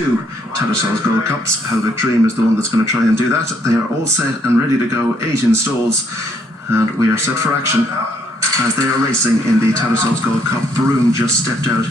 2 Tattersalls Gold Cups. Helvetic Dream is the one that's going to try and do that. They are all set and ready to go, 8 in stalls, and we are set for action as they are racing in the Tattersalls Gold Cup. Broom just stepped out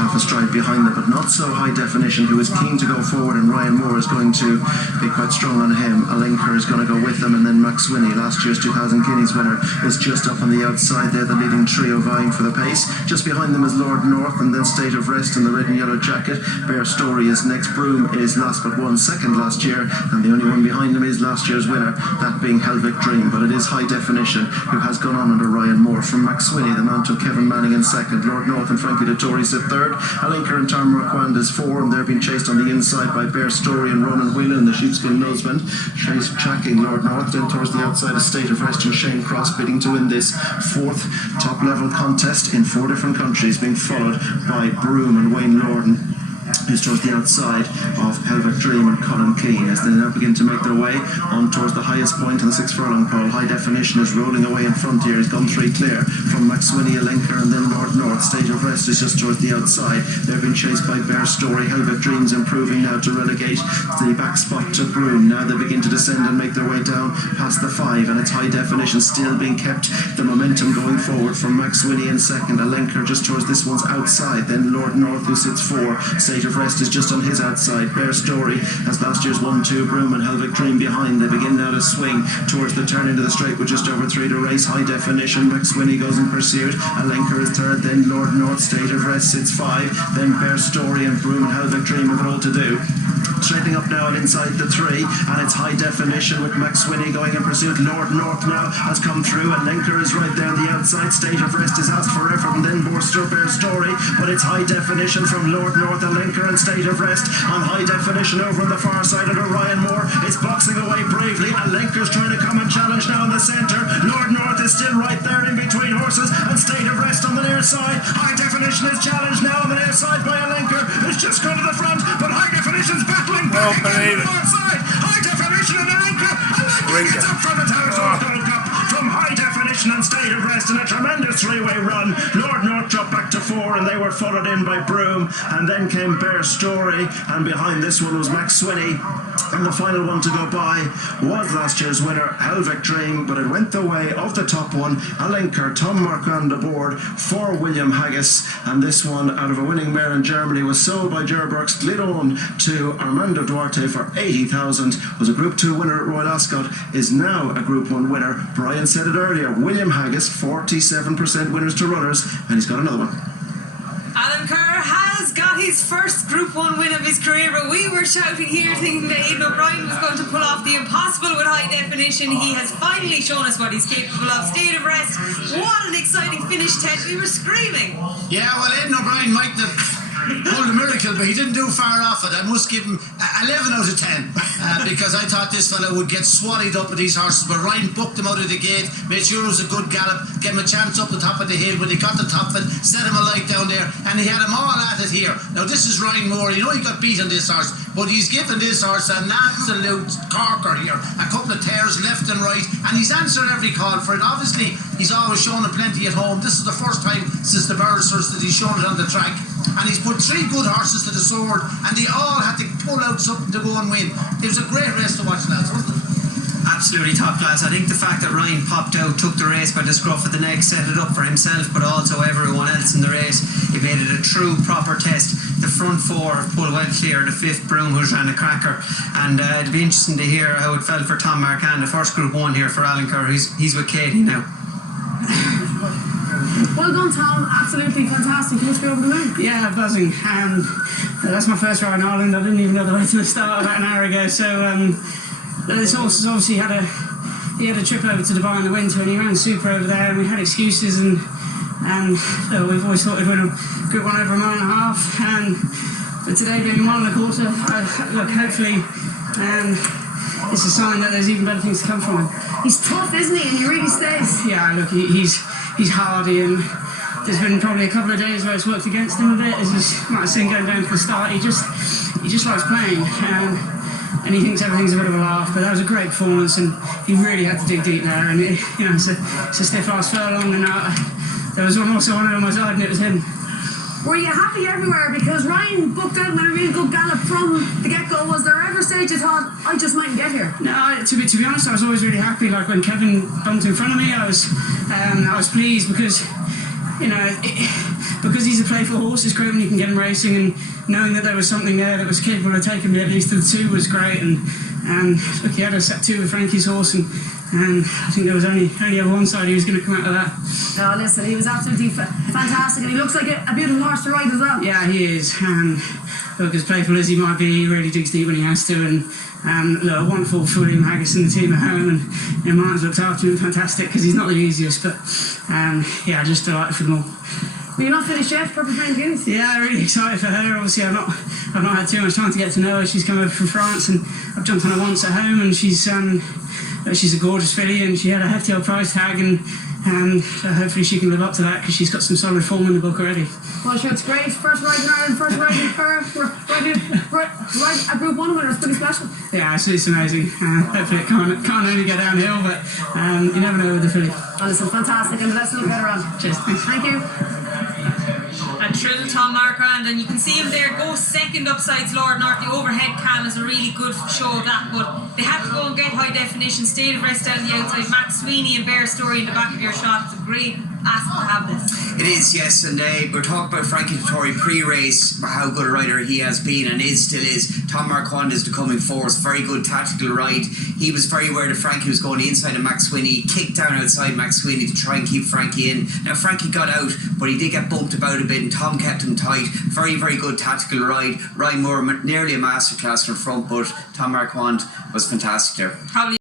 half a stride behind them, but not so high definition, who is keen to go forward, and Ryan Moore is going to be quite strong on him. Alenquer is going to go with them, and then Max Swinney, last year's 2000 Guineas winner, is just up on the outside. They're the leading trio vying for the pace. Just behind them is Lord North, and then State of Rest in the red and yellow jacket. Bear Story is next. Broom is last but one, second last year, and the only one behind him is last year's winner, that being Helvetic Dream, but it is high definition, who has gone on under Ryan Moore. From Max Swinney, the man took Kevin Manning in second. Lord North and Frankie Dettori sit third. Alenquer and Tom Marquand is 4, and they're being chased on the inside by Bear Story and Ronan Whelan, the sheepskin noseband. Chase tracking Lord North, then towards the outside of State of Rest and Shane Cross, bidding to win this 4th top level contest in 4 different countries, being followed by Broom and Wayne Lorden, who's towards the outside of Helvetic Dream and Colin Keane, as they now begin to make their way on towards the highest point in the 6 furlong pole. High definition is rolling away in front here. He's gone 3 clear from Max Swinney, Alenquer, and then Lord North. State of Rest is just towards the outside. They're being chased by Bear Story. Helvetic Dream's improving now to relegate the back spot to Broom. Now they begin to descend and make their way down past the 5, and it's high definition still being kept. The momentum going forward from Max Swinney in second. Alenquer just towards this one's outside. Then Lord North, who sits 4. State of Rest is just on his outside. Bear Story has last year's 1-2. Broom and Helvetic Dream behind. They begin now to swing towards the turn into the straight with just over 3 to race. High definition. Max Swinney goes in pursuit. Alenquer is third. Then Lord North. State of Rest sits 5. Then Bear Story and Broom and Helvetic Dream have it all to do. Straightening up now and inside the 3, and it's high definition with Max Swinney going in pursuit. Lord North now has come through, and Alenquer is right there on the outside. State of Rest is asked for effort, and then Bear Story, but it's high definition from Lord North, Alenquer and State of Rest on high definition over on the far side of Ryan Moore. It's boxing away bravely. Alenquer's trying to come and challenge now in the centre. Lord North is still right there in between horses, and State of Rest on the near side. High definition is challenged now on the near side by Alenquer, who's just gone to the front, but high definition's battling back again on the far side. High definition and Alenquer gets up from the Tattersalls Gold Cup from high definition and State of Rest in a tremendous 3-way run. Lord North dropped back to 4, and they were followed in by Broom, and then came Bear Story, and behind this one was Max Swinney, and the final one to go by was last year's winner, Helvetic Dream, but it went the way of the top one. Alenquer, Tom Marquand aboard for William Haggas, and this one, out of a winning mare in Germany, was sold by Gerberg's Glidon to Armando Duarte for 80,000, was a Group 2 winner at Royal Ascot, is now a Group 1 winner. Brian said it earlier, William Haggas, 47% winners to runners, and he's got another one. Alenquer has got his first Group 1 win of his career, but we were shouting here thinking that Aidan O'Brien was going to pull off the impossible with high definition. He has finally shown us what he's capable of. State of Rest, what an exciting finish, Ted. We were screaming. Yeah, well, Aidan O'Brien might have pulled a miracle, but he didn't do far off it. I must give him 11 out of 10 because I thought this fella would get swatted up with these horses, but Ryan booked him out of the gate, made sure it was a good gallop, gave him a chance up the top of the hill. When he got the top of it, set him alight down there, and he had him all at it here. Now this is Ryan Moore. You know he got beat on this horse, but he's given this horse an absolute corker here. A couple of tears left and right, and he's answered every call for it. Obviously he's always shown it plenty at home. This is the first time since the Barristers that he's shown it on the track, and he's put 3 good horses to the sword, and they all had to pull out something to go and win. It was a great race to watch, lads, wasn't it? Absolutely top class. I think the fact that Ryan popped out, took the race by the scruff of the neck, set it up for himself but also everyone else in the race, it made it a true proper test. The front 4 pulled well clear, the 5th Broom, who's ran a cracker, and it'll be interesting to hear how it felt for Tom Marquand, the first Group 1 here for Alenquer. He's with Katie now. Well done, Tom. Absolutely fantastic. You must be over the moon. Yeah, buzzing. That's my first ride in Ireland. I didn't even know the way to the start about an hour ago. So this horse has obviously had a trip over to Dubai in the winter, and he ran super over there, and we had excuses, and we've always thought we'd win a Group 1 over a mile and a half, but today being 1 1/4, look, hopefully it's a sign that there's even better things to come from him. He's tough, isn't he? And he really stays. Yeah, look, he's hardy, and there's been probably a couple of days where it's worked against him a bit. As you might have seen going down to the start, he just likes playing, and he thinks everything's a bit of a laugh. But that was a great performance, and he really had to dig deep there. And it's a stiff last furlong, and there was also one on my side, and it was him. Were you happy everywhere? Because Ryan booked out with a really good gallop from the get-go. Was there ever a stage you thought, I just mightn't get here? No, to be honest, I was always really happy. Like when Kevin bumped in front of me, I was pleased because, you know, because he's a playful horse. It's great when you can get him racing, and knowing that there was something there that was capable of taking me at least to the 2 was great. And look, he had a set 2 with Frankie's horse, and I think there was only on one side he was going to come out of that. No, listen, he was absolutely fantastic, and he looks like a beautiful horse to ride as well. Yeah, he is. And look, as playful as he might be, he really digs deep when he has to. And look, a wonderful William Haggis and the team at home, and you know, Martin's looked after him fantastic because he's not the easiest. But yeah, just delighted for them all. Well, you're not finished yet, Purple Train Guineas? Yeah, really excited for her. Obviously, I've not had too much time to get to know her. She's come over from France, and I've jumped on her once at home, and she's a gorgeous filly, and she had a hefty old price tag, and hopefully she can live up to that because she's got some solid form in the book already. Well, sure, it's great. First ride in Ireland, first ride in Curragh, right a Group 1 winner. It's pretty special. Yeah, it's amazing. Hopefully it can't only get downhill, but you never know with the filly. Well, listen, fantastic, and the best of luck around. Cheers. Thank you. A true Tom Marquand, and you can see him there go second upsides Lord North. The overhead cam is a really good show of that, but they have to go and get high definition. State of rest down the outside. Max Sweeney and Bear Story in the back of your shot. It's a great asset to have this. It is, yes, and we're talking about Frankie Dettori pre-race, how good a rider he has been and still is. Tom Marquand is the coming force, very good tactical ride. He was very aware that Frankie was going inside of Max Sweeney. He kicked down outside Max Sweeney to try and keep Frankie in. Now Frankie got out, but he did get bumped about a bit, and Tom kept him tight. Very, very good tactical ride. Ryan Moore, nearly a masterclass from front, but Tom Marquand was fantastic there. Probably